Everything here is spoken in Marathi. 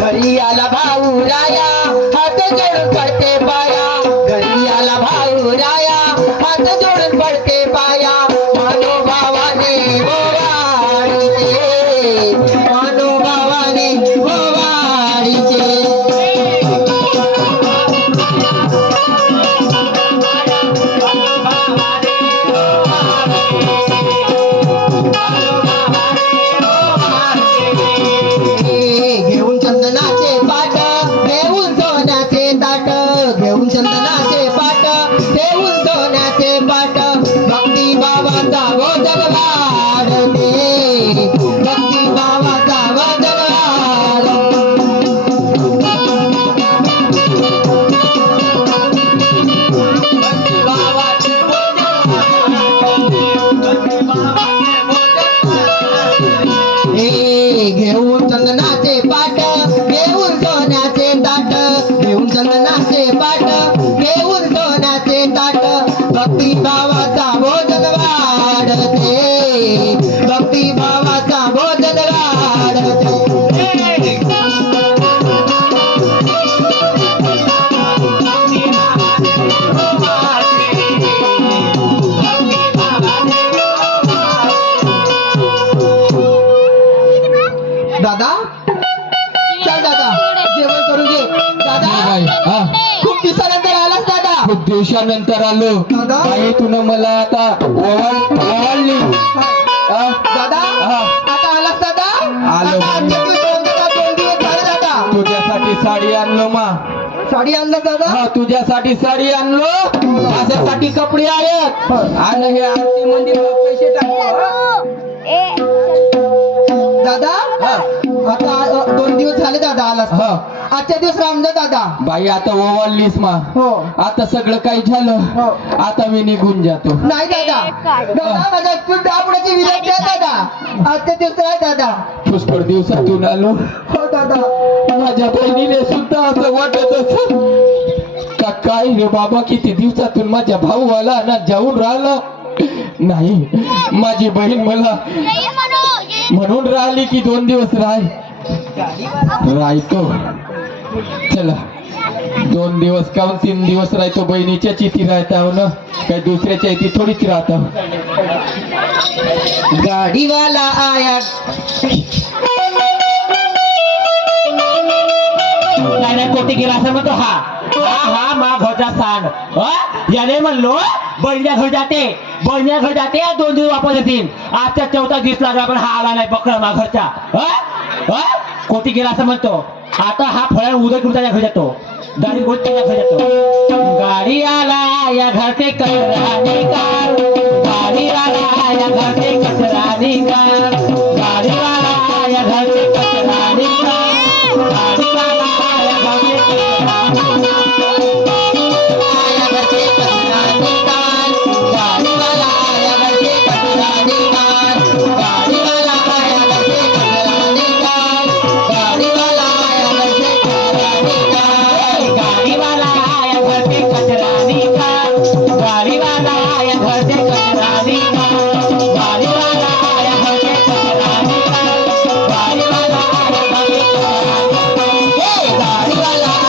घरी आला भाऊ राया हात जोडून पडते पाया घरी आला भाऊ राया हात जोडून पडते पाया मानोभावाने ओवाळीचे मानोभावाने ओवाळीचे घेऊन चंदनाचे पाट घेऊन सोन्याचे ताट घेऊन चंदनाचे पाट घेऊन सोन्याचे पाट भक्ती बाबाचा गोजल वाढते भक्ती बाबाचा गोजल घेऊन चंदनाचे पाट घेऊन सोन्याचे ताट घेऊन चंदनाचे पाट घेऊन सोन्याचे ताट भक्ती भावाचा भोजन वाढते भक्ती भावाचा भोजन वाढते दादा चल दादा जेवण करू घे दादा खूप दिवसानंतर आलास दादा खूप दिवसानंतर आलो दादा? आई तुला मला आता ओवाळली दादा आता आलास दादा आलो. आता आमच्या दोन दिवस झाले दादा तुझ्यासाठी साडी आणलो मा साडी आणलं दादा हा तुझ्यासाठी साडी आणलो माझ्यासाठी कपडे आहेत आणि हे आरती मंदिर पैसे टाकतो दादा आता 2 दिवस झाले दादा आलास हा आजच्या दिवस रामदा दादा बाई आता ओवाळलीस मा हो आता सगळं काही झालं हो. आता मी निघून जातो नाही दादा दादा माझ्या दापडाची विनंती आहे दादा आजच्या दिवस आहे दादा पुष्कळ दिवसातून आलो हो दादा माझ्या बहिणीने सुद्धा असं वाटत असत का काय रे बाबा किती दिवसातून माझ्या भाऊ आला ना जाऊन राहिला नाही माझी बहीण मला म्हणून राहिली की 2 दिवस राहतो चला 2 दिवस का 3 दिवस राहतो बहिणीच्या चिठी राहता हो ना काही दुसऱ्याच्या इथे थोडीच राहता गाडीवाला आया नाही कोटी गेला असं म्हणतो हा हा मा घरचा सांड याने म्हणलो बहिण्या घर जाते 2 दिवस वापस येतील आजच्या 4था दिवस लागला पण हा आला नाही बकरा मा घरचा कोटी गेला असं म्हणतो आता हा फळ उदय करून त्याच्या घर जातो गाडी गोष्ट त्याच्या घर जातो गाडी आला या घरचे राहणे कार